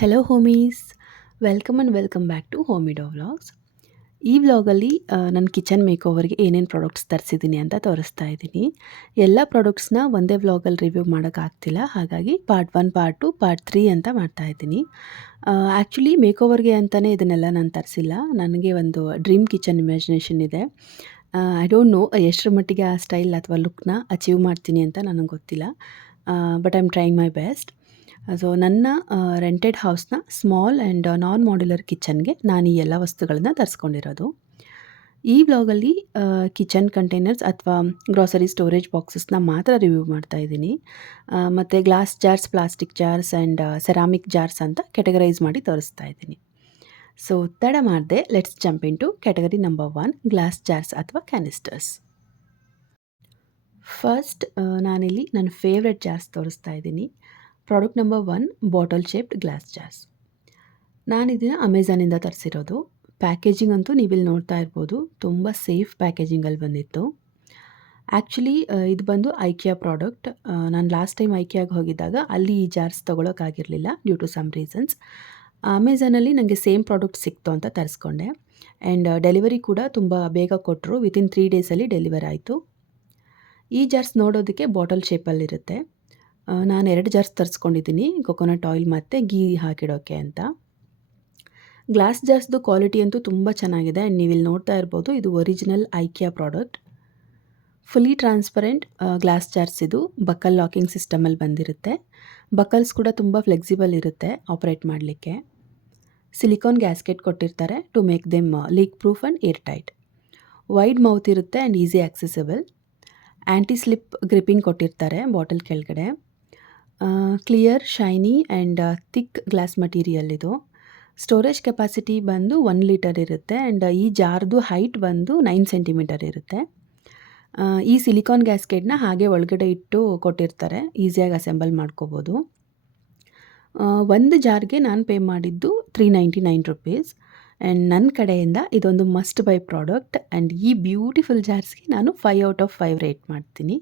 Hello homies, welcome and welcome back to Homido vlogs. ಈ ವ್ಲಾಗಲ್ಲಿ ನನ್ನ ಕಿಚನ್ ಮೇಕೋವರ್ಗೆ ಏನೇನು ಪ್ರಾಡಕ್ಟ್ಸ್ ತರಿಸಿದ್ದೀನಿ ಅಂತ ತೋರಿಸ್ತಾ ಇದ್ದೀನಿ. ಎಲ್ಲ ಪ್ರಾಡಕ್ಟ್ಸ್ನ ಒಂದೇ ವ್ಲಾಗಲ್ಲಿ ರಿವ್ಯೂ ಮಾಡೋಕ್ಕಾಗ್ತಿಲ್ಲ, ಹಾಗಾಗಿ ಪಾರ್ಟ್ 1, ಪಾರ್ಟ್ 2, ಪಾರ್ಟ್ 3 ಅಂತ ಮಾಡ್ತಾಯಿದ್ದೀನಿ. ಆ್ಯಕ್ಚುಲಿ ಮೇಕೋವರ್ಗೆ ಅಂತಲೇ ಇದನ್ನೆಲ್ಲ ನಾನು ತರಿಸಿಲ್ಲ. ನನಗೆ ಒಂದು ಡ್ರೀಮ್ ಕಿಚನ್ ಇಮ್ಯಾಜಿನೇಷನ್ ಇದೆ. ಐ ಡೋಂಟ್ ನೋ ಎಷ್ಟರ ಮಟ್ಟಿಗೆ ಆ ಸ್ಟೈಲ್ ಅಥವಾ ಲುಕ್ನ ಅಚೀವ್ ಮಾಡ್ತೀನಿ ಅಂತ ನನಗೆ ಗೊತ್ತಿಲ್ಲ. But I am trying my best. So ನನ್ನ ರೆಂಟೆಡ್ ಹೌಸ್ನ ಸ್ಮಾಲ್ ಆ್ಯಂಡ್ ನಾನ್ ಮಾಡ್ಯುಲರ್ ಕಿಚನ್ಗೆ ನಾನು ಈ ಎಲ್ಲ ವಸ್ತುಗಳನ್ನ ತರಿಸ್ಕೊಂಡಿರೋದು. ಈ ವ್ಲಾಗಲ್ಲಿ ಕಿಚನ್ ಕಂಟೈನರ್ಸ್ ಅಥವಾ ಗ್ರಾಸರಿ ಸ್ಟೋರೇಜ್ ಬಾಕ್ಸಸ್ನ ಮಾತ್ರ ರಿವ್ಯೂ ಮಾಡ್ತಾ ಇದ್ದೀನಿ. ಮತ್ತು glass jars, plastic jars and ceramic jars ಅಂತ ಕೆಟಗರೈಸ್ ಮಾಡಿ ತೋರಿಸ್ತಾ ಇದ್ದೀನಿ. ಸೊ ತಡ ಮಾಡದೆ let's jump into category number 1, glass jars ಅಥವಾ ಕ್ಯಾನಿಸ್ಟರ್ಸ್. ಫಸ್ಟ್ ನಾನಿಲ್ಲಿ ನನ್ನ ಫೇವ್ರೆಟ್ ಜಾರ್ಸ್ ತೋರಿಸ್ತಾ ಇದ್ದೀನಿ. Product number 1, bottle shaped glass jars. ನಾನು ಇದನ್ನು ಅಮೆಝಾನಿಂದ ತರಿಸಿರೋದು. ಪ್ಯಾಕೇಜಿಂಗ್ ಅಂತೂ ನೀವಿಲ್ಲಿ ನೋಡ್ತಾ ಇರ್ಬೋದು, ತುಂಬ ಸೇಫ್ ಪ್ಯಾಕೇಜಿಂಗಲ್ಲಿ ಬಂದಿತ್ತು. ಆ್ಯಕ್ಚುಲಿ ಇದು ಬಂದು ಐಕಿಯಾ ಪ್ರಾಡಕ್ಟ್. ನಾನು ಲಾಸ್ಟ್ ಟೈಮ್ ಐಕಿಯಾಗೆ ಹೋಗಿದ್ದಾಗ ಅಲ್ಲಿ ಈ ಜಾರ್ಸ್ ತೊಗೊಳಕ್ಕಾಗಿರಲಿಲ್ಲ ಡ್ಯೂ ಟು ಸಮ್ ರೀಸನ್ಸ್. ಅಮೆಝಾನಲ್ಲಿ ನನಗೆ ಸೇಮ್ ಪ್ರಾಡಕ್ಟ್ ಸಿಕ್ತು ಅಂತ ತರಿಸ್ಕೊಂಡೆ. ಆ್ಯಂಡ್ ಡೆಲಿವರಿ ಕೂಡ ತುಂಬ ಬೇಗ ಕೊಟ್ಟರು. ವಿತಿನ್ 3 ಡೇಸಲ್ಲಿ ಡೆಲಿವರ್ ಆಯಿತು. ಈ ಜಾರ್ಸ್ ನೋಡೋದಕ್ಕೆ ಬಾಟಲ್ ಶೇಪಲ್ಲಿರುತ್ತೆ. ನಾನು 2 ಜಾರ್ಸ್ ತರಿಸ್ಕೊಂಡಿದ್ದೀನಿ, ಕೊಕೊನಟ್ ಆಯಿಲ್ ಮತ್ತು ಗೀ ಹಾಕಿಡೋಕ್ಕೆ ಅಂತ. ಗ್ಲಾಸ್ ಜಾರ್ಸ್ದು ಕ್ವಾಲಿಟಿ ಅಂತೂ ತುಂಬ ಚೆನ್ನಾಗಿದೆ. ಆ್ಯಂಡ್ ನೀವಿಲ್ಲಿ ನೋಡ್ತಾ ಇರ್ಬೋದು, ಇದು original IKEA product. Fully transparent glass jars ಇದು. ಬಕಲ್ ಲಾಕಿಂಗ್ ಸಿಸ್ಟಮಲ್ಲಿ ಬಂದಿರುತ್ತೆ. ಬಕಲ್ಸ್ ಕೂಡ ತುಂಬ ಫ್ಲೆಕ್ಸಿಬಲ್ ಇರುತ್ತೆ ಆಪ್ರೇಟ್ ಮಾಡಲಿಕ್ಕೆ. ಸಿಲಿಕಾನ್ ಗ್ಯಾಸ್ಕೆಟ್ ಕೊಟ್ಟಿರ್ತಾರೆ to make them leak proof and air tight. Wide mouth ಇರುತ್ತೆ and easy accessible. Anti slip gripping ಕೊಟ್ಟಿರ್ತಾರೆ ಬಾಟಲ್ ಕೆಳಗಡೆ. Clear, shiny and thick glass material ಇದು. ಸ್ಟೋರೇಜ್ ಕೆಪಾಸಿಟಿ ಬಂದು 1 ಲೀಟರ್ ಇರುತ್ತೆ. ಆ್ಯಂಡ್ ಈ ಜಾರ್ದು ಹೈಟ್ ಬಂದು 9 ಸೆಂಟಿಮೀಟರ್ ಇರುತ್ತೆ. ಈ ಸಿಲಿಕಾನ್ ಗ್ಯಾಸ್ಕೆಟ್ನ ಹಾಗೆ ಒಳಗಡೆ ಇಟ್ಟು ಕೊಟ್ಟಿರ್ತಾರೆ, ಈಸಿಯಾಗಿ ಅಸೆಂಬಲ್ ಮಾಡ್ಕೋಬೋದು. ಒಂದು ಜಾರ್ಗೆ ನಾನು ಪೇ ಮಾಡಿದ್ದು ₹399. ಆ್ಯಂಡ್ ನನ್ನ ಕಡೆಯಿಂದ ಇದೊಂದು ಮಸ್ಟ್ ಬೈ ಪ್ರಾಡಕ್ಟ್. ಆ್ಯಂಡ್ ಈ ಬ್ಯೂಟಿಫುಲ್ ಜಾರ್ಸ್ಗೆ ನಾನು 5 ಔಟ್ ಆಫ್ 5 ರೇಟ್ ಮಾಡ್ತೀನಿ.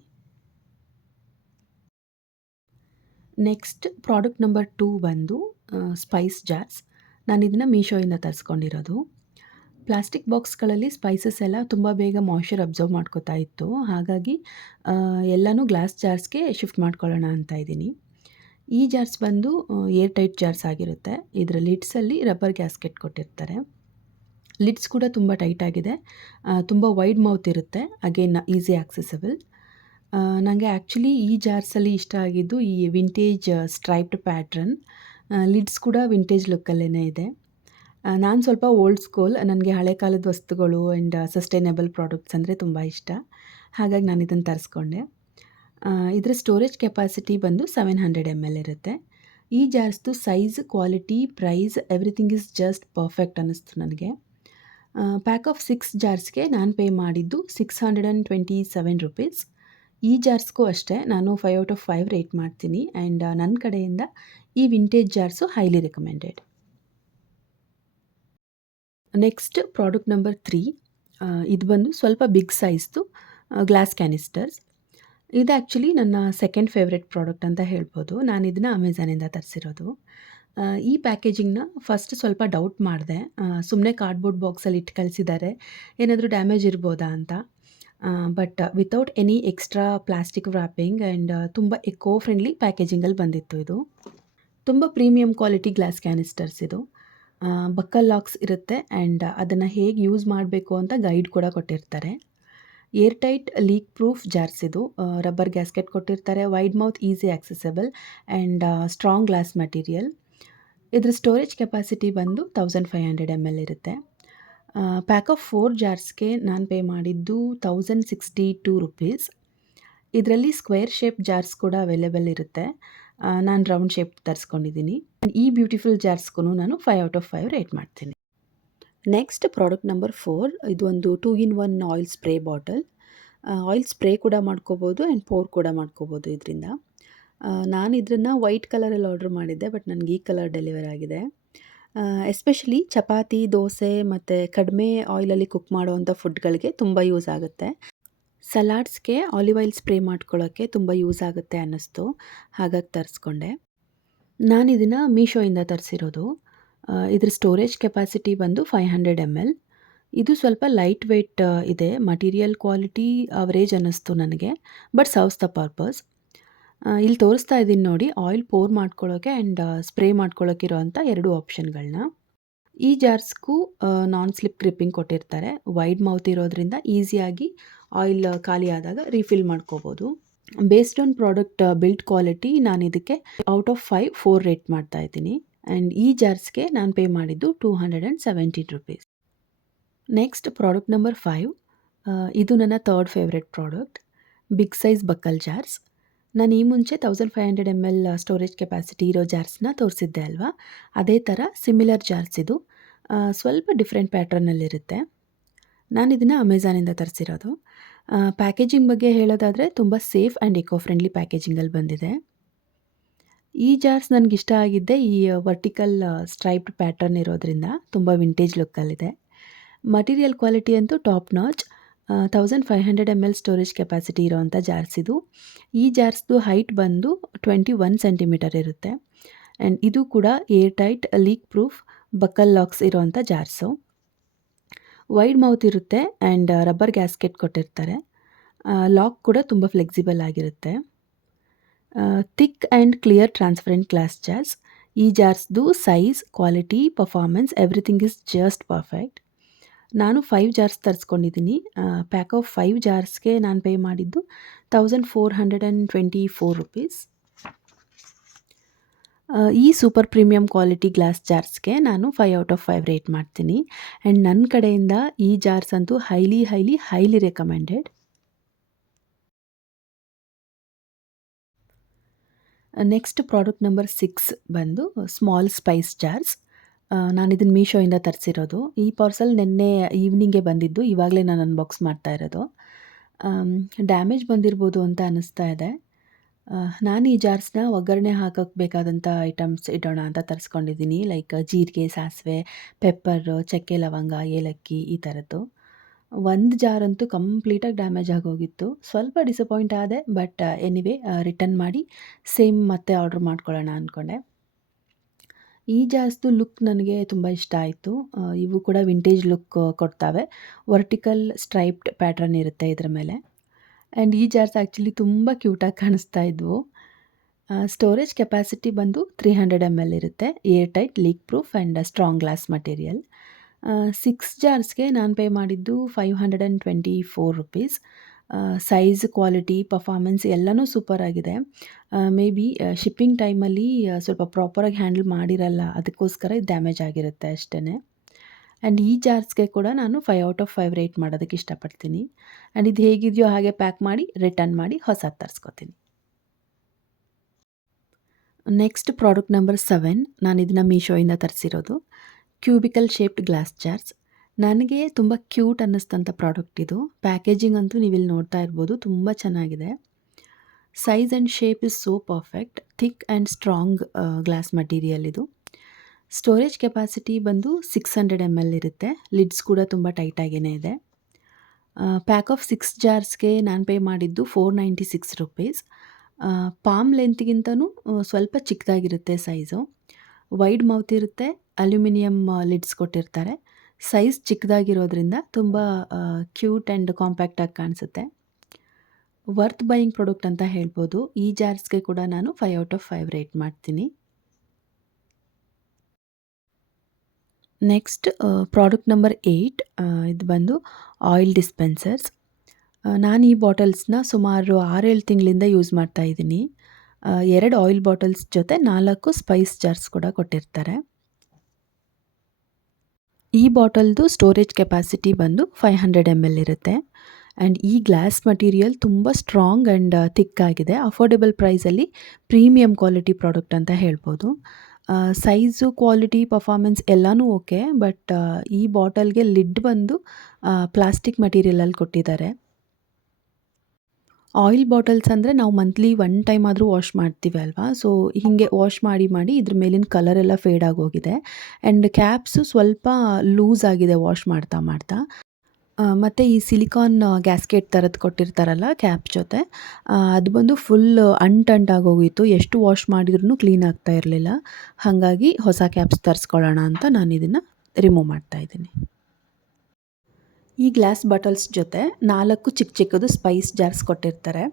ನೆಕ್ಸ್ಟ್ ಪ್ರಾಡಕ್ಟ್ ನಂಬರ್ 2 ಬಂದು ಸ್ಪೈಸ್ ಜಾರ್ಸ್. ನಾನು ಇದನ್ನು ಮೀಶೋಯಿಂದ ತರಿಸ್ಕೊಂಡಿರೋದು. ಪ್ಲಾಸ್ಟಿಕ್ ಬಾಕ್ಸ್ಗಳಲ್ಲಿ ಸ್ಪೈಸಸ್ ಎಲ್ಲ ತುಂಬ ಬೇಗ ಮಾಯ್ಶ್ಚರ್ ಅಬ್ಸರ್ವ್ ಮಾಡ್ಕೋತಾ ಇತ್ತು, ಹಾಗಾಗಿ ಎಲ್ಲನೂ ಗ್ಲಾಸ್ ಜಾರ್ಸ್ಗೆ ಶಿಫ್ಟ್ ಮಾಡ್ಕೊಳ್ಳೋಣ ಅಂತ ಇದ್ದೀನಿ. ಈ ಜಾರ್ಸ್ ಬಂದು ಏರ್ ಟೈಟ್ ಜಾರ್ಸ್ ಆಗಿರುತ್ತೆ. ಇದರ ಲಿಡ್ಸಲ್ಲಿ ರಬ್ಬರ್ ಗ್ಯಾಸ್ಕೆಟ್ ಕೊಟ್ಟಿರ್ತಾರೆ. ಲಿಡ್ಸ್ ಕೂಡ ತುಂಬ ಟೈಟ್ ಆಗಿದೆ, ತುಂಬ ವೈಡ್ ಮೌತ್ ಇರುತ್ತೆ, ಅಗೇನ್ ಈಸಿ ಆಕ್ಸೆಸಿಬಲ್. ನನಗೆ ಆ್ಯಕ್ಚುಲಿ ಈ ಜಾರ್ಸಲ್ಲಿ ಇಷ್ಟ ಆಗಿದ್ದು ಈ ವಿಂಟೇಜ್ ಸ್ಟ್ರೈಪ್ಡ್ ಪ್ಯಾಟ್ರನ್. ಲಿಡ್ಸ್ ಕೂಡ ವಿಂಟೇಜ್ ಲುಕ್ಕಲ್ಲೇ ಇದೆ. ನಾನು ಸ್ವಲ್ಪ ಓಲ್ಡ್ ಸ್ಕೂಲ್, ನನಗೆ ಹಳೆ ಕಾಲದ ವಸ್ತುಗಳು ಆ್ಯಂಡ್ ಸಸ್ಟೈನೇಬಲ್ ಪ್ರಾಡಕ್ಟ್ಸ್ ಅಂದರೆ ತುಂಬ ಇಷ್ಟ, ಹಾಗಾಗಿ ನಾನು ಇದನ್ನು ತರಿಸ್ಕೊಂಡೆ. ಇದರ ಸ್ಟೋರೇಜ್ ಕೆಪಾಸಿಟಿ ಬಂದು 700 ml ಇರುತ್ತೆ. ಈ ಜಾರ್ಸ್ದು size, quality, price everything is just perfect ಅನ್ನಿಸ್ತು ನನಗೆ. ಪ್ಯಾಕ್ ಆಫ್ 6 ಜಾರ್ಸ್ಗೆ ನಾನು ಪೇ ಮಾಡಿದ್ದು ₹627. ಈ ಜಾರ್ಸ್ಗೂ ಅಷ್ಟೇ ನಾನು 5 ಔಟ್ ಆಫ್ 5 ರೇಟ್ ಮಾಡ್ತೀನಿ. ಆ್ಯಂಡ್ ನನ್ನ ಕಡೆಯಿಂದ ಈ vintage jars highly recommended. Next product number 3, ಇದು ಬಂದು ಸ್ವಲ್ಪ ಬಿಗ್ ಸೈಜ್ದು ಗ್ಲಾಸ್ ಕ್ಯಾನಿಸ್ಟರ್ಸ್. ಇದು ಆ್ಯಕ್ಚುಲಿ ನನ್ನ ಸೆಕೆಂಡ್ ಫೇವ್ರೆಟ್ ಪ್ರಾಡಕ್ಟ್ ಅಂತ ಹೇಳ್ಬೋದು. ನಾನು ಇದನ್ನು ಅಮೆಝಾನಿಂದ ತರಿಸಿರೋದು. ಈ ಪ್ಯಾಕೇಜಿಂಗ್ನ ಫಸ್ಟ್ ಸ್ವಲ್ಪ ಡೌಟ್ ಮಾಡಿದೆ. ಸುಮ್ಮನೆ ಕಾರ್ಡ್ಬೋರ್ಡ್ ಬಾಕ್ಸಲ್ಲಿ ಇಟ್ಟು ಕಳಿಸಿದ್ದಾರೆ, ಏನಾದರೂ ಡ್ಯಾಮೇಜ್ ಇರ್ಬೋದಾ ಅಂತ. But without any extra plastic wrapping and ತುಂಬ ಎಕೋ ಫ್ರೆಂಡ್ಲಿ ಪ್ಯಾಕೇಜಿಂಗಲ್ಲಿ ಬಂದಿತ್ತು ಇದು. ತುಂಬ ಪ್ರೀಮಿಯಂ ಕ್ವಾಲಿಟಿ ಗ್ಲಾಸ್ ಕ್ಯಾನಿಸ್ಟರ್ಸ್ ಇದು. ಬಕ್ಕಲ್ ಲಾಕ್ಸ್ ಇರುತ್ತೆ ಆ್ಯಂಡ್ ಅದನ್ನು ಹೇಗೆ ಯೂಸ್ ಮಾಡಬೇಕು ಅಂತ ಗೈಡ್ ಕೂಡ ಕೊಟ್ಟಿರ್ತಾರೆ. Air tight leak proof jars ಇದು. ರಬ್ಬರ್ ಗ್ಯಾಸ್ಕೆಟ್ ಕೊಟ್ಟಿರ್ತಾರೆ, wide mouth, easy accessible and strong glass material. ಇದರ ಸ್ಟೋರೇಜ್ ಕೆಪಾಸಿಟಿ ಬಂದು 1500 ml ಇರುತ್ತೆ. ಪ್ಯಾಕ್ ಆಫ್ 4 ಜಾರ್ಸ್ಗೆ ನಾನು ಪೇ ಮಾಡಿದ್ದು ₹1062. ಇದರಲ್ಲಿ ಸ್ಕ್ವೇರ್ ಶೇಪ್ ಜಾರ್ಸ್ ಕೂಡ ಅವೈಲೇಬಲ್ ಇರುತ್ತೆ. ನಾನು ರೌಂಡ್ ಶೇಪ್ ತರಿಸ್ಕೊಂಡಿದ್ದೀನಿ. ಈ ಬ್ಯೂಟಿಫುಲ್ ಜಾರ್ಸ್ಗೂ ನಾನು 5 ಔಟ್ ಆಫ್ 5 ರೇಟ್ ಮಾಡ್ತೀನಿ. ನೆಕ್ಸ್ಟ್ ಪ್ರಾಡಕ್ಟ್ ನಂಬರ್ 4, ಇದು ಒಂದು 2 in 1 oil spray bottle. Oil spray ಕೂಡ ಮಾಡ್ಕೋಬೋದು ಆ್ಯಂಡ್ ಪೋರ್ ಕೂಡ ಮಾಡ್ಕೋಬೋದು ಇದರಿಂದ. ನಾನು ಇದನ್ನು ವೈಟ್ ಕಲರಲ್ಲಿ ಆರ್ಡ್ರ್ ಮಾಡಿದ್ದೆ, ಬಟ್ ನನಗೆ ಈ ಕಲರ್ ಡೆಲಿವರ್ ಆಗಿದೆ. ಎಸ್ಪೆಷಲಿ ಚಪಾತಿ, ದೋಸೆ ಮತ್ತು ಕಡಿಮೆ ಆಯಿಲಲ್ಲಿ ಕುಕ್ ಮಾಡೋವಂಥ ಫುಡ್ಗಳಿಗೆ ತುಂಬ ಯೂಸ್ ಆಗುತ್ತೆ. ಸಲಾಡ್ಸ್ಗೆ ಆಲಿವ್ ಆಯಿಲ್ ಸ್ಪ್ರೇ ಮಾಡ್ಕೊಳ್ಳೋಕ್ಕೆ ತುಂಬ ಯೂಸ್ ಆಗುತ್ತೆ ಅನ್ನಿಸ್ತು, ಹಾಗಾಗಿ ತರಿಸ್ಕೊಂಡೆ. ನಾನು ಇದನ್ನು ಮೀಶೋಯಿಂದ ತರಿಸಿರೋದು. ಇದ್ರ ಸ್ಟೋರೇಜ್ ಕೆಪಾಸಿಟಿ ಬಂದು 500 ml. ಇದು ಸ್ವಲ್ಪ ಲೈಟ್ ವೆಯ್ಟ್ ಇದೆ. ಮಟೀರಿಯಲ್ ಕ್ವಾಲಿಟಿ ಅವರೇಜ್ ಅನ್ನಿಸ್ತು ನನಗೆ. But serves the purpose. ಇಲ್ಲಿ ತೋರಿಸ್ತಾ ಇದ್ದೀನಿ ನೋಡಿ, ಆಯಿಲ್ ಪೋರ್ ಮಾಡ್ಕೊಳ್ಳೋಕ್ಕೆ ಆ್ಯಂಡ್ ಸ್ಪ್ರೇ ಮಾಡ್ಕೊಳ್ಳೋಕ್ಕಿರೋವಂಥ 2 ಆಪ್ಷನ್ಗಳನ್ನ. ಈ ಜಾರ್ಸ್‌ಗೂ ನಾನ್ ಸ್ಲಿಪ್ ಗ್ರಿಪ್ಪಿಂಗ್ ಕೊಟ್ಟಿರ್ತಾರೆ. ವೈಡ್ ಮೌತ್ ಇರೋದ್ರಿಂದ ಈಸಿಯಾಗಿ ಆಯಿಲ್ ಖಾಲಿ ಆದಾಗ ರೀಫಿಲ್ ಮಾಡ್ಕೋಬೋದು. Based on product build quality ನಾನು ಇದಕ್ಕೆ ಔಟ್ ಆಫ್ 5 4 ರೇಟ್ ಮಾಡ್ತಾ ಇದ್ದೀನಿ. ಆ್ಯಂಡ್ ಈ ಜಾರ್ಸ್‌ಗೆ ನಾನು ಪೇ ಮಾಡಿದ್ದು ₹217. Next product number 5. ಇದು ನನ್ನ third favourite product. Big size buckle jars. ನಾನು ಈ ಮುಂಚೆ 1500 ml ಸ್ಟೋರೇಜ್ ಕೆಪಾಸಿಟಿ ಇರೋ ಜಾರ್ಸ್‌ನ ತೋರಿಸಿದ್ದೆ ಅಲ್ವಾ? ಅದೇ ಥರ ಸಿಮಿಲರ್ ಜಾರ್ಸ್ ಇದು. ಸ್ವಲ್ಪ ಡಿಫ್ರೆಂಟ್ ಪ್ಯಾಟರ್ನಲ್ಲಿರುತ್ತೆ. ನಾನು ಇದನ್ನು ಅಮೆಝಾನಿಂದ ತರಿಸಿರೋದು. ಪ್ಯಾಕೇಜಿಂಗ್ ಬಗ್ಗೆ ಹೇಳೋದಾದರೆ ತುಂಬ ಸೇಫ್ ಆ್ಯಂಡ್ ಎಕೋ ಫ್ರೆಂಡ್ಲಿ ಪ್ಯಾಕೇಜಿಂಗಲ್ಲಿ ಬಂದಿದೆ. ಈ ಜಾರ್ಸ್ ನನಗಿಷ್ಟ ಆಗಿದ್ದೇ ಈ ವರ್ಟಿಕಲ್ ಸ್ಟ್ರೈಪ್ಡ್ ಪ್ಯಾಟರ್ನ್ ಇರೋದ್ರಿಂದ ತುಂಬ ವಿಂಟೇಜ್ ಲುಕ್ಕಲ್ಲಿದೆ. ಮಟೀರಿಯಲ್ ಕ್ವಾಲಿಟಿ ಅಂತೂ top notch. 1500 ml storage capacity ಇರೋವಂಥ ಜಾರ್ಸ್ ಇದು. ಈ ಜಾರ್ಸ್ದು ಹೈಟ್ ಬಂದು 21 ಸೆಂಟಿಮೀಟರ್ ಇರುತ್ತೆ. ಆ್ಯಂಡ್ ಇದು ಕೂಡ air tight, leak proof, buckle locks ಇರೋವಂಥ ಜಾರ್ಸು. ವೈಡ್ ಮೌತ್ ಇರುತ್ತೆ ಆ್ಯಂಡ್ ರಬ್ಬರ್ ಗ್ಯಾಸ್ಕೆಟ್ ಕೊಟ್ಟಿರ್ತಾರೆ. ಲಾಕ್ ಕೂಡ ತುಂಬ ಫ್ಲೆಕ್ಸಿಬಲ್ ಆಗಿರುತ್ತೆ. Thick and clear transparent glass jars. ಈ ಜಾರ್ಸ್ದು size, quality, performance everything is just perfect. ನಾನು 5 ಜಾರ್ಸ್ ತರಿಸ್ಕೊಂಡಿದ್ದೀನಿ. ಪ್ಯಾಕ್ ಆಫ್ 5 ಜಾರ್ಸ್‌ಗೆ ನಾನು ಪೇ ಮಾಡಿದ್ದು ₹1424. ಈ ಸೂಪರ್ ಪ್ರೀಮಿಯಂ ಕ್ವಾಲಿಟಿ ಗ್ಲಾಸ್ ಜಾರ್ಸ್‌ಗೆ ನಾನು 5 ಔಟ್ ಆಫ್ 5 ರೇಟ್ ಮಾಡ್ತೀನಿ. ಆ್ಯಂಡ್ ನನ್ನ ಕಡೆಯಿಂದ ಈ ಜಾರ್ಸ್ ಅಂತೂ highly recommended. Next product number 6 ಬಂದು ಸ್ಮಾಲ್ ಸ್ಪೈಸ್ ಜಾರ್ಸ್. ನಾನು ಇದನ್ನು ಮೀಶೋಯಿಂದ ತರಿಸಿರೋದು. ಈ ಪಾರ್ಸೆಲ್ ನಿನ್ನೆ ಈವ್ನಿಂಗೇ ಬಂದಿದ್ದು. ಇವಾಗಲೇ ನಾನು ಅನ್ಬಾಕ್ಸ್ ಮಾಡ್ತಾ ಇರೋದು. ಡ್ಯಾಮೇಜ್ ಬಂದಿರ್ಬೋದು ಅಂತ ಅನ್ನಿಸ್ತಾ ಇದೆ. ನಾನು ಈ ಜಾರ್ಸ್‌ನ ಒಗ್ಗರಣೆ ಹಾಕೋಕ್ಕೆ ಬೇಕಾದಂಥ ಐಟಮ್ಸ್ ಇಡೋಣ ಅಂತ ತರಿಸ್ಕೊಂಡಿದ್ದೀನಿ. ಲೈಕ್ ಜೀರಿಗೆ, ಸಾಸಿವೆ, ಪೆಪ್ಪರು, ಚಕ್ಕೆ, ಲವಂಗ, ಏಲಕ್ಕಿ ಈ ಥರದ್ದು. ಒಂದು ಜಾರ್ ಅಂತೂ ಕಂಪ್ಲೀಟಾಗಿ ಡ್ಯಾಮೇಜ್ ಆಗೋಗಿತ್ತು. ಸ್ವಲ್ಪ ಡಿಸಪಾಯಿಂಟ್ ಆದೆ. ಬಟ್ ಎನಿವೇ ರಿಟರ್ನ್ ಮಾಡಿ ಸೇಮ್ ಮತ್ತೆ ಆರ್ಡ್ರ್ ಮಾಡ್ಕೊಳ್ಳೋಣ ಅಂದ್ಕೊಂಡೆ. ಈ ಜಾರ್ಸ್‌ದು ಲುಕ್ ನನಗೆ ತುಂಬ ಇಷ್ಟ ಆಯಿತು. ಇವು ಕೂಡ ವಿಂಟೇಜ್ ಲುಕ್ ಕೊಡ್ತಾವೆ. ವರ್ಟಿಕಲ್ ಸ್ಟ್ರೈಪ್ಡ್ ಪ್ಯಾಟರ್ನ್ ಇರುತ್ತೆ ಇದರ ಮೇಲೆ. ಆ್ಯಂಡ್ ಈ ಜಾರ್ಸ್ ಆ್ಯಕ್ಚುಲಿ ತುಂಬ ಕ್ಯೂಟಾಗಿ ಕಾಣಿಸ್ತಾ ಇದ್ವು. ಸ್ಟೋರೇಜ್ ಕೆಪಾಸಿಟಿ ಬಂದು 300 ml ಇರುತ್ತೆ. Air tight, leak proof and strong glass material. 6 ಜಾರ್ಸ್‌ಗೆ ನಾನು ಪೇ ಮಾಡಿದ್ದು ₹524. ಸೈಜ್, ಕ್ವಾಲಿಟಿ, ಪರ್ಫಾರ್ಮೆನ್ಸ್ ಎಲ್ಲನೂ ಸೂಪರ್ ಆಗಿದೆ. ಮೇ ಬಿ ಶಿಪ್ಪಿಂಗ್ ಟೈಮಲ್ಲಿ ಸ್ವಲ್ಪ ಪ್ರಾಪರಾಗಿ ಹ್ಯಾಂಡಲ್ ಮಾಡಿರಲ್ಲ. ಅದಕ್ಕೋಸ್ಕರ ಇದು ಡ್ಯಾಮೇಜ್ ಆಗಿರುತ್ತೆ ಅಷ್ಟೇ. ಆ್ಯಂಡ್ ಈ ಜಾರ್ಸ್‌ಗೆ ಕೂಡ ನಾನು 5 ಔಟ್ ಆಫ್ 5 ರೇಟ್ ಮಾಡೋದಕ್ಕೆ ಇಷ್ಟಪಡ್ತೀನಿ. ಆ್ಯಂಡ್ ಇದು ಹೇಗಿದೆಯೋ ಹಾಗೆ ಪ್ಯಾಕ್ ಮಾಡಿ ರಿಟರ್ನ್ ಮಾಡಿ ಹೊಸದು ತರಿಸ್ಕೊತೀನಿ. Next product number 7. ನಾನು ಇದನ್ನು ಮೀಶೋಯಿಂದ ತರಿಸಿರೋದು. Cubical shaped glass jars. ನನಗೆ ತುಂಬ ಕ್ಯೂಟ್ ಅನ್ನಿಸ್ತಂಥ ಪ್ರಾಡಕ್ಟ್ ಇದು. ಪ್ಯಾಕೇಜಿಂಗ್ ಅಂತೂ ನೀವಿಲ್ಲಿ ನೋಡ್ತಾ ಇರ್ಬೋದು, ತುಂಬ ಚೆನ್ನಾಗಿದೆ. Size and shape is so perfect. Thick and strong glass material ಇದು. ಸ್ಟೋರೇಜ್ ಕೆಪಾಸಿಟಿ ಬಂದು 600 ml ಇರುತ್ತೆ. ಲಿಡ್ಸ್ ಕೂಡ ತುಂಬ ಟೈಟಾಗೇ ಇದೆ. ಪ್ಯಾಕ್ ಆಫ್ 6 ಜಾರ್ಸ್‌ಗೆ ನಾನು ಪೇ ಮಾಡಿದ್ದು ₹496. ಪಾಮ್ ಲೆಂತ್ಗಿಂತನೂ ಸ್ವಲ್ಪ ಚಿಕ್ಕದಾಗಿರುತ್ತೆ ಸೈಜು. ವೈಡ್ ಮೌತ್ ಇರುತ್ತೆ. ಅಲ್ಯೂಮಿನಿಯಂ ಲಿಡ್ಸ್ ಕೊಟ್ಟಿರ್ತಾರೆ. ಸೈಜ್ ಚಿಕ್ಕದಾಗಿರೋದ್ರಿಂದ ತುಂಬ ಕ್ಯೂಟ್ ಆ್ಯಂಡ್ ಕಾಂಪ್ಯಾಕ್ಟಾಗಿ ಕಾಣಿಸುತ್ತೆ. ವರ್ತ್ ಬೈಯಿಂಗ್ ಪ್ರಾಡಕ್ಟ್ ಅಂತ ಹೇಳ್ಬೋದು. ಈ ಜಾರ್ಸ್‌ಗೆ ಕೂಡ ನಾನು 5 ಔಟ್ ಆಫ್ 5 ರೇಟ್ ಮಾಡ್ತೀನಿ. Next product number 8. ಇದು ಬಂದು ಆಯಿಲ್ ಡಿಸ್ಪೆನ್ಸರ್ಸ್. ನಾನು ಈ ಬಾಟಲ್ಸ್‌ನ ಸುಮಾರು 6-7 ತಿಂಗಳಿಂದ ಯೂಸ್ ಮಾಡ್ತಾ ಇದ್ದೀನಿ. 2 ಆಯಿಲ್ ಬಾಟಲ್ಸ್ ಜೊತೆ 4 ಸ್ಪೈಸ್ ಜಾರ್ಸ್ ಕೂಡ ಕೊಟ್ಟಿರ್ತಾರೆ. ಈ ಬಾಟಲ್ದು ಸ್ಟೋರೇಜ್ ಕೆಪಾಸಿಟಿ ಬಂದು 500 ml ಇರುತ್ತೆ. ಆ್ಯಂಡ್ ಈ ಗ್ಲಾಸ್ ಮಟೀರಿಯಲ್ ತುಂಬ ಸ್ಟ್ರಾಂಗ್ ಆ್ಯಂಡ್ ಥಿಕ್ ಆಗಿದೆ. ಅಫೋರ್ಡೆಬಲ್ ಪ್ರೈಸಲ್ಲಿ ಪ್ರೀಮಿಯಂ ಕ್ವಾಲಿಟಿ ಪ್ರಾಡಕ್ಟ್ ಅಂತ ಹೇಳ್ಬೋದು. ಸೈಜು, ಕ್ವಾಲಿಟಿ, ಪರ್ಫಾರ್ಮೆನ್ಸ್ ಎಲ್ಲನೂ ಓಕೆ. ಬಟ್ ಈ ಬಾಟಲ್ಗೆ ಲಿಡ್ ಬಂದು ಪ್ಲಾಸ್ಟಿಕ್ ಮಟೀರಿಯಲಲ್ಲಿ ಕೊಟ್ಟಿದ್ದಾರೆ. ಆಯಿಲ್ ಬಾಟಲ್ಸ್ ಅಂದರೆ ನಾವು ಮಂತ್ಲಿ 1 ಟೈಮ್ ಆದರೂ ವಾಶ್ ಮಾಡ್ತೀವಿ ಅಲ್ವಾ? ಸೊ ಹೀಗೆ ವಾಶ್ ಮಾಡಿ ಇದ್ರ ಮೇಲಿನ ಕಲರ್ ಎಲ್ಲ ಫೇಡ್ ಆಗೋಗಿದೆ. ಆ್ಯಂಡ್ ಕ್ಯಾಪ್ಸು ಸ್ವಲ್ಪ ಲೂಸ್ ಆಗಿದೆ ವಾಶ್ ಮಾಡ್ತಾ. ಮತ್ತು ಈ ಸಿಲಿಕಾನ್ ಗ್ಯಾಸ್ಕೆಟ್ ಥರದ್ದು ಕೊಟ್ಟಿರ್ತಾರಲ್ಲ ಕ್ಯಾಪ್ ಜೊತೆ, ಅದು ಬಂದು ಫುಲ್ ಅಂಟಾಗೋಗಿತ್ತು. ಎಷ್ಟು ವಾಶ್ ಮಾಡಿದ್ರೂ ಕ್ಲೀನ್ ಆಗ್ತಾ ಇರಲಿಲ್ಲ. ಹಾಗಾಗಿ ಹೊಸ ಕ್ಯಾಪ್ಸ್ ತರಿಸ್ಕೊಳ್ಳೋಣ ಅಂತ ನಾನು ಇದನ್ನು ರಿಮೂವ್ ಮಾಡ್ತಾಯಿದ್ದೀನಿ. ಈ ಗ್ಲಾಸ್ ಬಾಟಲ್ಸ್ ಜೊತೆ 4 ಚಿಕ್ಕ ಚಿಕ್ಕದು ಸ್ಪೈಸ್ ಜಾರ್ಸ್ ಕೊಟ್ಟಿರ್ತಾರೆ.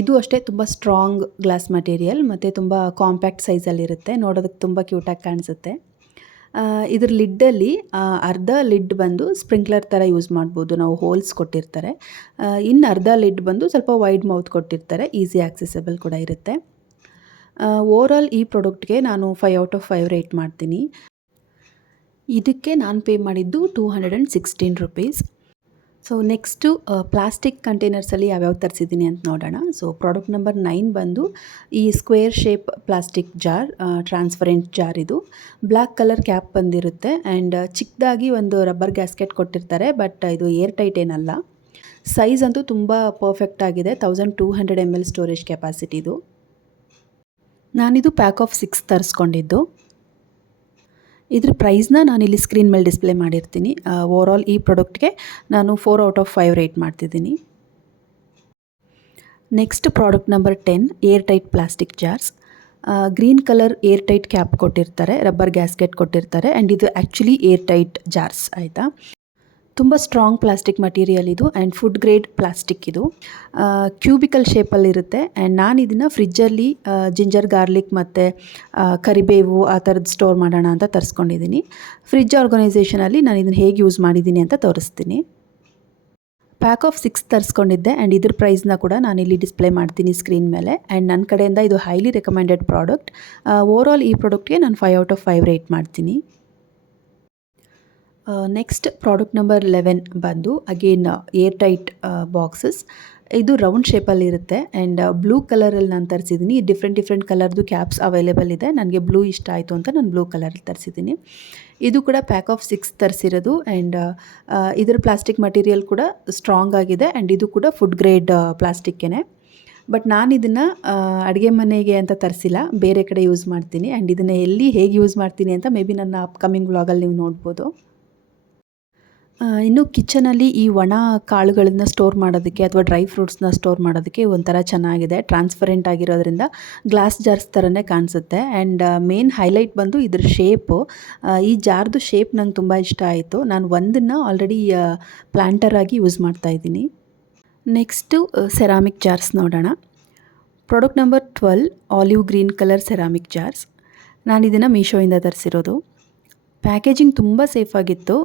ಇದು ಅಷ್ಟೇ ತುಂಬ ಸ್ಟ್ರಾಂಗ್ ಗ್ಲಾಸ್ ಮಟೀರಿಯಲ್ ಮತ್ತು ತುಂಬ ಕಾಂಪ್ಯಾಕ್ಟ್ ಸೈಜಲ್ಲಿರುತ್ತೆ. ನೋಡೋದಕ್ಕೆ ತುಂಬ ಕ್ಯೂಟಾಗಿ ಕಾಣಿಸುತ್ತೆ. ಇದ್ರ ಲಿಡ್ಡಲ್ಲಿ ಅರ್ಧ ಲಿಡ್ ಬಂದು ಸ್ಪ್ರಿಂಕ್ಲರ್ ಥರ ಯೂಸ್ ಮಾಡ್ಬೋದು. ನಾವು ಹೋಲ್ಸ್ ಕೊಟ್ಟಿರ್ತಾರೆ. ಇನ್ನು ಅರ್ಧ ಲಿಡ್ ಬಂದು ಸ್ವಲ್ಪ ವೈಡ್ ಮೌತ್ ಕೊಟ್ಟಿರ್ತಾರೆ. ಈಸಿ ಆಕ್ಸೆಸಬಲ್ ಕೂಡ ಇರುತ್ತೆ. ಓವರಾಲ್ ಈ ಪ್ರಾಡಕ್ಟ್ಗೆ ನಾನು 5 ಔಟ್ ಆಫ್ 5 ರೇಟ್ ಮಾಡ್ತೀನಿ. ಇದಕ್ಕೆ ನಾನು ಪೇ ಮಾಡಿದ್ದು ₹216. ಸೊ ನೆಕ್ಸ್ಟು ಪ್ಲಾಸ್ಟಿಕ್ ಕಂಟೈನರ್ಸಲ್ಲಿ ಯಾವ್ಯಾವ ತರಿಸಿದ್ದೀನಿ ಅಂತ ನೋಡೋಣ. ಸೊ ಪ್ರಾಡಕ್ಟ್ ನಂಬರ್ 9 ಬಂದು ಈ square shape plastic jar, transparent jar. ಇದು ಬ್ಲ್ಯಾಕ್ ಕಲರ್ ಕ್ಯಾಪ್ ಬಂದಿರುತ್ತೆ ಆ್ಯಂಡ್ ಚಿಕ್ಕದಾಗಿ ಒಂದು ರಬ್ಬರ್ ಗ್ಯಾಸ್ಕೆಟ್ ಕೊಟ್ಟಿರ್ತಾರೆ. ಬಟ್ ಇದು ಏರ್ ಟೈಟ್ ಏನಲ್ಲ. ಸೈಜ್ ಅಂತೂ ತುಂಬ ಪರ್ಫೆಕ್ಟ್ ಆಗಿದೆ. 1200 ml ಸ್ಟೋರೇಜ್ ಕೆಪಾಸಿಟಿದು. ನಾನಿದು ಪ್ಯಾಕ್ ಆಫ್ 6 ತರಿಸ್ಕೊಂಡಿದ್ದು. ಇದ್ರ ಪ್ರೈಸ್ನ ನಾನಿಲ್ಲಿ ಸ್ಕ್ರೀನ್ ಮೇಲೆ ಡಿಸ್ಪ್ಲೇ ಮಾಡಿರ್ತೀನಿ. ಓವರಾಲ್ ಈ ಪ್ರಾಡಕ್ಟ್ಗೆ ನಾನು 4 ಔಟ್ ಆಫ್ 5 ರೇಟ್ ಮಾಡ್ತಿದ್ದೀನಿ. Next product number 10 air tight plastic jars. Green colour air tight cap ಕೊಟ್ಟಿರ್ತಾರೆ, ರಬ್ಬರ್ ಗ್ಯಾಸ್ಕೆಟ್ ಕೊಟ್ಟಿರ್ತಾರೆ ಆ್ಯಂಡ್ ಇದು ಆ್ಯಕ್ಚುಲಿ ಏರ್ ಟೈಟ್ ಜಾರ್ಸ್ ಆಯಿತಾ. ತುಂಬ ಸ್ಟ್ರಾಂಗ್ ಪ್ಲಾಸ್ಟಿಕ್ ಮಟೀರಿಯಲ್ ಇದು ಆ್ಯಂಡ್ ಫುಡ್ ಗ್ರೇಡ್ ಪ್ಲಾಸ್ಟಿಕ್. ಇದು ಕ್ಯೂಬಿಕಲ್ ಶೇಪಲ್ಲಿರುತ್ತೆ ಆ್ಯಂಡ್ ನಾನು ಇದನ್ನು ಫ್ರಿಜ್ಜಲ್ಲಿ ಜಿಂಜರ್ ಗಾರ್ಲಿಕ್ ಮತ್ತು ಕರಿಬೇವು ಆ ಥರದ್ದು ಸ್ಟೋರ್ ಮಾಡೋಣ ಅಂತ ತರಿಸ್ಕೊಂಡಿದ್ದೀನಿ. ಫ್ರಿಜ್ ಆರ್ಗನೈಸೇಷನಲ್ಲಿ ನಾನು ಇದನ್ನು ಹೇಗೆ ಯೂಸ್ ಮಾಡಿದ್ದೀನಿ ಅಂತ ತೋರಿಸ್ತೀನಿ. ಪ್ಯಾಕ್ ಆಫ್ 6 ತರಿಸ್ಕೊಂಡಿದ್ದೆ ಆ್ಯಂಡ್ ಇದ್ರ ಪ್ರೈಸ್ನ ಕೂಡ ನಾನಿಲ್ಲಿ ಡಿಸ್ಪ್ಲೇ ಮಾಡ್ತೀನಿ ಸ್ಕ್ರೀನ್ ಮೇಲೆ. ಆ್ಯಂಡ್ ನನ್ನ ಕಡೆಯಿಂದ ಇದು ಹೈಲಿ ರೆಕಮೆಂಡೆಡ್ ಪ್ರಾಡಕ್ಟ್. ಓವರಾಲ್ ಈ ಪ್ರಾಡಕ್ಟ್ಗೆ ನಾನು 5 ಔಟ್ ಆಫ್ 5 ರೇಟ್ ಮಾಡ್ತೀನಿ. ನೆಕ್ಸ್ಟ್ ಪ್ರಾಡಕ್ಟ್ ನಂಬರ್ 11 ಬಂದು ಅಗೇನ್ ಏರ್ ಟೈಟ್ ಬಾಕ್ಸಸ್. ಇದು ರೌಂಡ್ ಶೇಪಲ್ಲಿರುತ್ತೆ ಆ್ಯಂಡ್ ಬ್ಲೂ ಕಲರಲ್ಲಿ ನಾನು ತರಿಸಿದ್ದೀನಿ. ಡಿಫ್ರೆಂಟ್ ಕಲರ್ದು ಕ್ಯಾಪ್ಸ್ ಅವೈಲೇಬಲ್ ಇದೆ. ನನಗೆ ಬ್ಲೂ ಇಷ್ಟ ಆಯಿತು ಅಂತ ನಾನು ಬ್ಲೂ ಕಲರಲ್ಲಿ ತರಿಸಿದ್ದೀನಿ. ಇದು ಕೂಡ ಪ್ಯಾಕ್ ಆಫ್ 6 ತರಿಸಿರೋದು ಆ್ಯಂಡ್ ಇದರ ಪ್ಲಾಸ್ಟಿಕ್ ಮಟೀರಿಯಲ್ ಕೂಡ ಸ್ಟ್ರಾಂಗ್ ಆಗಿದೆ ಆ್ಯಂಡ್ ಇದು ಕೂಡ ಫುಡ್ ಗ್ರೇಡ್ ಪ್ಲಾಸ್ಟಿಕ್ಕೇ. ಬಟ್ ನಾನು ಇದನ್ನು ಅಡುಗೆ ಮನೆಗೆ ಅಂತ ತರಿಸಿಲ್ಲ, ಬೇರೆ ಕಡೆ ಯೂಸ್ ಮಾಡ್ತೀನಿ ಆ್ಯಂಡ್ ಇದನ್ನು ಎಲ್ಲಿ ಹೇಗೆ ಯೂಸ್ ಮಾಡ್ತೀನಿ ಅಂತ ಮೇ ಬಿ ನನ್ನ ಅಪ್ಕಮಿಂಗ್ ವ್ಲಾಗಲ್ಲಿ ನೀವು ನೋಡ್ಬೋದು. ಇನ್ನು ಕಿಚನಲ್ಲಿ ಈ ಒಣ ಕಾಳುಗಳನ್ನು ಸ್ಟೋರ್ ಮಾಡೋದಕ್ಕೆ ಅಥವಾ ಡ್ರೈ ಫ್ರೂಟ್ಸ್ನ ಸ್ಟೋರ್ ಮಾಡೋದಕ್ಕೆ ಒಂಥರ ಚೆನ್ನಾಗಿದೆ. ಟ್ರಾನ್ಸ್ಪರೆಂಟ್ ಆಗಿರೋದ್ರಿಂದ ಗ್ಲಾಸ್ ಜಾರ್ಸ್ ಥರನೇ ಕಾಣಿಸುತ್ತೆ ಆ್ಯಂಡ್ ಮೇನ್ ಹೈಲೈಟ್ ಬಂದು ಇದ್ರ ಶೇಪು. ಈ ಜಾರ್ದು ಶೇಪ್ ನಂಗೆ ತುಂಬ ಇಷ್ಟ ಆಯಿತು. ನಾನು ಒಂದನ್ನು ಆಲ್ರೆಡಿ ಪ್ಲ್ಯಾಂಟರ್ ಆಗಿ ಯೂಸ್ ಮಾಡ್ತಾಯಿದ್ದೀನಿ. ನೆಕ್ಸ್ಟು ಸೆರಾಮಿಕ್ ಜಾರ್ಸ್ ನೋಡೋಣ. Product number 12 olive green colour ceramic jars. ನಾನು ಇದನ್ನು ಮೀಶೋಯಿಂದ ತರಿಸಿರೋದು. ಪ್ಯಾಕೇಜಿಂಗ್ ತುಂಬ ಸೇಫಾಗಿತ್ತು.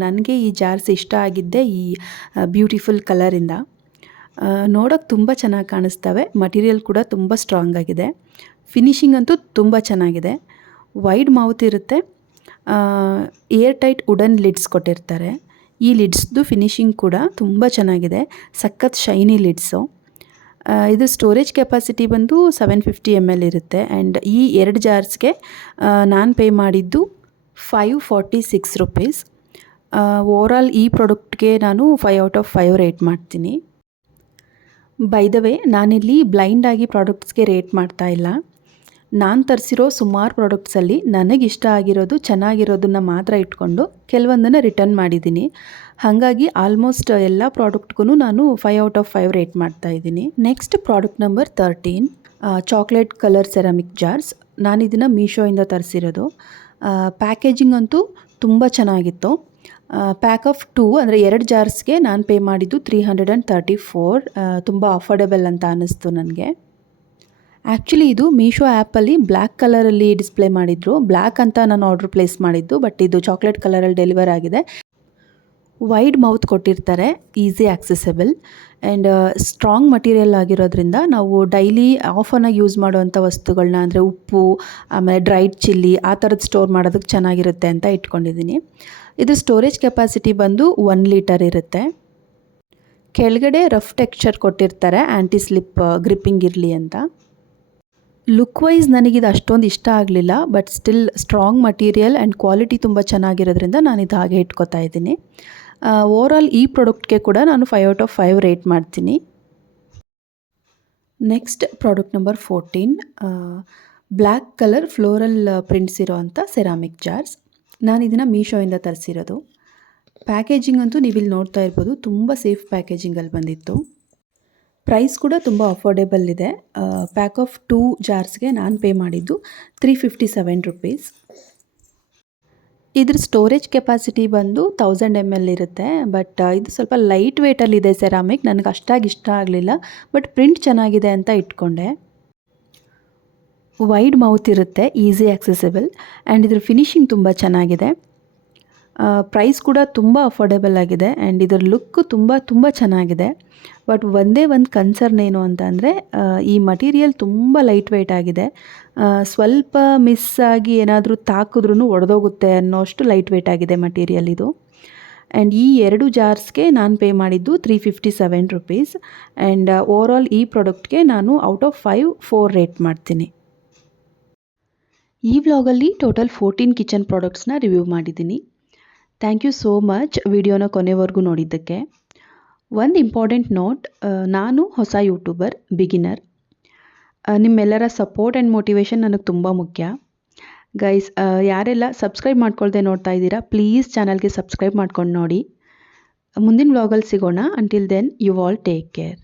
ನನಗೆ ಈ ಜಾರ್ಸ್ ಇಷ್ಟ ಆಗಿದ್ದೆ ಈ ಬ್ಯೂಟಿಫುಲ್ ಕಲರಿಂದ. ನೋಡೋಕ್ಕೆ ತುಂಬ ಚೆನ್ನಾಗಿ ಕಾಣಿಸ್ತವೆ. ಮಟೀರಿಯಲ್ ಕೂಡ ತುಂಬ ಸ್ಟ್ರಾಂಗ್ ಆಗಿದೆ. ಫಿನಿಷಿಂಗ್ ಅಂತೂ ತುಂಬ ಚೆನ್ನಾಗಿದೆ. ವೈಡ್ ಮೌತ್ ಇರುತ್ತೆ. ಏರ್ ಟೈಟ್ ವುಡನ್ ಲಿಡ್ಸ್ ಕೊಟ್ಟಿರ್ತಾರೆ. ಈ ಲಿಡ್ಸ್ದು ಫಿನಿಷಿಂಗ್ ಕೂಡ ತುಂಬ ಚೆನ್ನಾಗಿದೆ. ಸಖತ್ ಶೈನಿ ಲಿಡ್ಸು. ಇದು ಸ್ಟೋರೇಜ್ ಕೆಪಾಸಿಟಿ ಬಂದು 750 ml ಇರುತ್ತೆ ಆ್ಯಂಡ್ ಈ 2 ಜಾರ್ಸ್ಗೆ ನಾನು ಪೇ ಮಾಡಿದ್ದು ₹546. ಓವರಾಲ್ ಈ ಪ್ರಾಡಕ್ಟ್ಗೆ ನಾನು 5 ಔಟ್ ಆಫ್ 5 ರೇಟ್ ಮಾಡ್ತೀನಿ. ಬೈ ದ ವೇ ನಾನಿಲ್ಲಿ ಬ್ಲೈಂಡಾಗಿ ಪ್ರಾಡಕ್ಟ್ಸ್ಗೆ ರೇಟ್ ಮಾಡ್ತಾ ಇಲ್ಲ. ನಾನು ತರಿಸಿರೋ ಸುಮಾರು ಪ್ರಾಡಕ್ಟ್ಸಲ್ಲಿ ನನಗಿಷ್ಟ ಆಗಿರೋದು ಚೆನ್ನಾಗಿರೋದನ್ನು ಮಾತ್ರ ಇಟ್ಕೊಂಡು ಕೆಲವೊಂದನ್ನು ರಿಟರ್ನ್ ಮಾಡಿದ್ದೀನಿ. ಹಾಗಾಗಿ ಆಲ್ಮೋಸ್ಟ್ ಎಲ್ಲ ಪ್ರಾಡಕ್ಟ್ಗೂ ನಾನು 5 ಔಟ್ ಆಫ್ 5 ರೇಟ್ ಮಾಡ್ತಾಯಿದ್ದೀನಿ. Next product number 13 chocolate colour ceramic jars. ನಾನಿದನ್ನು ಮೀಶೋಯಿಂದ ತರಿಸಿರೋದು. ಪ್ಯಾಕೇಜಿಂಗ್ ಅಂತೂ ತುಂಬ ಚೆನ್ನಾಗಿತ್ತು. ಪ್ಯಾಕ್ ಆಫ್ 2 ಅಂದರೆ 2 ಜಾರ್ಸ್ಗೆ ನಾನು ಪೇ ಮಾಡಿದ್ದು $334. ತುಂಬ ಅಫೋರ್ಡೆಬಲ್ ಅಂತ ಅನ್ನಿಸ್ತು ನನಗೆ. ಆ್ಯಕ್ಚುಲಿ ಇದು ಮೀಶೋ ಆ್ಯಪಲ್ಲಿ ಬ್ಲ್ಯಾಕ್ ಕಲರಲ್ಲಿ ಡಿಸ್ಪ್ಲೇ ಮಾಡಿದರು. ಬ್ಲ್ಯಾಕ್ ಅಂತ ನಾನು ಆರ್ಡ್ರ್ ಪ್ಲೇಸ್ ಮಾಡಿದ್ದು, ಬಟ್ ಇದು ಚಾಕ್ಲೇಟ್ ಕಲರಲ್ಲಿ ಡೆಲಿವರ್ ಆಗಿದೆ. ವೈಡ್ ಮೌತ್ ಕೊಟ್ಟಿರ್ತಾರೆ, easy accessible and strong material ಆಗಿರೋದ್ರಿಂದ ನಾವು ಡೈಲಿ ಆಫನ್ನಾಗಿ ಯೂಸ್ ಮಾಡುವಂಥ ವಸ್ತುಗಳನ್ನ ಅಂದರೆ ಉಪ್ಪು, ಆಮೇಲೆ ಡ್ರೈಡ್ ಚಿಲ್ಲಿ ಆ ಥರದ್ದು ಸ್ಟೋರ್ ಮಾಡೋದಕ್ಕೆ ಚೆನ್ನಾಗಿರುತ್ತೆ ಅಂತ ಇಟ್ಕೊಂಡಿದ್ದೀನಿ. ಇದು ಸ್ಟೋರೇಜ್ ಕೆಪಾಸಿಟಿ ಬಂದು 1 ಲೀಟರ್ ಇರುತ್ತೆ. ಕೆಳಗಡೆ ರಫ್ ಟೆಕ್ಸ್ಚರ್ ಕೊಟ್ಟಿರ್ತಾರೆ ಆ್ಯಂಟಿ ಸ್ಲಿಪ್ ಗ್ರಿಪ್ಪಿಂಗ್ ಇರಲಿ ಅಂತ. ಲುಕ್ ವೈಸ್ ನನಗಿದು ಅಷ್ಟೊಂದು ಇಷ್ಟ ಆಗಲಿಲ್ಲ, but still strong material and quality ತುಂಬ ಚೆನ್ನಾಗಿರೋದ್ರಿಂದ ನಾನಿದು ಹಾಗೆ ಇಟ್ಕೊತಾ ಇದ್ದೀನಿ. ಓವರಾಲ್ ಈ ಪ್ರಾಡಕ್ಟ್ಗೆ ಕೂಡ ನಾನು 5 ಔಟ್ ಆಫ್ 5 ರೇಟ್ ಮಾಡ್ತೀನಿ. Next product number 14 black colour floral prints ಇರೋ ಅಂಥ ಸೆರಾಮಿಕ್ ಜಾರ್ಸ್. ನಾನು ಇದನ್ನು ಮೀಶೋಯಿಂದ ತರಿಸಿರೋದು. ಪ್ಯಾಕೇಜಿಂಗ್ ಅಂತೂ ನೀವಿಲ್ಲಿ ನೋಡ್ತಾ ಇರ್ಬೋದು, ತುಂಬ ಸೇಫ್ ಪ್ಯಾಕೇಜಿಂಗಲ್ಲಿ ಬಂದಿತ್ತು. ಪ್ರೈಸ್ ಕೂಡ ತುಂಬ ಅಫೋರ್ಡೆಬಲ್ ಇದೆ. ಪ್ಯಾಕ್ ಆಫ್ 2 ಜಾರ್ಸ್ಗೆ ನಾನು ಪೇ ಮಾಡಿದ್ದು ₹357. ಇದ್ರ ಸ್ಟೋರೇಜ್ ಕೆಪಾಸಿಟಿ ಬಂದು 1000 ml ಇರುತ್ತೆ. ಬಟ್ ಇದು ಸ್ವಲ್ಪ ಲೈಟ್ ವೇಟಲ್ಲಿದೆ ಸೆರಾಮಿಕ್. ನನಗೆ ಅಷ್ಟಾಗಿ ಇಷ್ಟ ಆಗಲಿಲ್ಲ, ಬಟ್ ಪ್ರಿಂಟ್ ಚೆನ್ನಾಗಿದೆ ಅಂತ ಇಟ್ಕೊಂಡೆ. ವೈಡ್ ಮೌತ್ ಇರುತ್ತೆ, ಈಸಿ ಆಕ್ಸೆಸಿಬಲ್, ಆ್ಯಂಡ್ ಇದ್ರ ಫಿನಿಶಿಂಗ್ ತುಂಬ ಚೆನ್ನಾಗಿದೆ. ಪ್ರೈಸ್ ಕೂಡ ತುಂಬ ಅಫೋರ್ಡೆಬಲ್ ಆಗಿದೆ, ಆ್ಯಂಡ್ ಇದರ ಲುಕ್ಕು ತುಂಬ ಚೆನ್ನಾಗಿದೆ. ಬಟ್ ಒಂದೇ ಒಂದು ಕನ್ಸರ್ನ್ ಏನು ಅಂತ ಅಂದರೆ, ಈ ಮಟೀರಿಯಲ್ ತುಂಬ ಲೈಟ್ ವೆಯ್ಟ್ ಆಗಿದೆ. ಸ್ವಲ್ಪ ಮಿಸ್ ಆಗಿ ಏನಾದರೂ ತಾಕಿದ್ರೂ ಒಡೆದೋಗುತ್ತೆ ಅನ್ನೋಷ್ಟು ಲೈಟ್ ವೆಯ್ಟ್ ಆಗಿದೆ ಮಟೀರಿಯಲ್ ಇದು. ಆ್ಯಂಡ್ ಈ 2 ಜಾರ್ಸ್ಗೆ ನಾನು ಪೇ ಮಾಡಿದ್ದು ₹357. ಆ್ಯಂಡ್ ಓವರಾಲ್ ಈ ಪ್ರಾಡಕ್ಟ್ಗೆ ನಾನು ಔಟ್ ಆಫ್ 5 4 ರೇಟ್ ಮಾಡ್ತೀನಿ. ಈ ವ್ಲಾಗಲ್ಲಿ ಟೋಟಲ್ 14 ಕಿಚನ್ ಪ್ರಾಡಕ್ಟ್ಸ್ನ ರಿವ್ಯೂ ಮಾಡಿದ್ದೀನಿ. ಥ್ಯಾಂಕ್ ಯು ಸೋ ಮಚ್ ವಿಡಿಯೋನ ಕೊನೆವರೆಗೂ ನೋಡಿದ್ದಕ್ಕೆ. ಒಂದು ಇಂಪಾರ್ಟೆಂಟ್ ನೋಟ್, ನಾನು ಹೊಸ ಯೂಟ್ಯೂಬರ್, ಬಿಗಿನರ್. ನಿಮ್ಮೆಲ್ಲರ ಸಪೋರ್ಟ್ ಆ್ಯಂಡ್ ಮೋಟಿವೇಶನ್ ನನಗೆ ತುಂಬ ಮುಖ್ಯ. ಗೈಸ್, ಯಾರೆಲ್ಲ ಸಬ್ಸ್ಕ್ರೈಬ್ ಮಾಡ್ಕೊಳ್ದೆ ನೋಡ್ತಾ ಇದ್ದೀರಾ, ಪ್ಲೀಸ್ ಚಾನಲ್ಗೆ ಸಬ್ಸ್ಕ್ರೈಬ್ ಮಾಡ್ಕೊಂಡು ನೋಡಿ. ಮುಂದಿನ ವ್ಲಾಗಲ್ಲಿ ಸಿಗೋಣ. Until then, you all take care.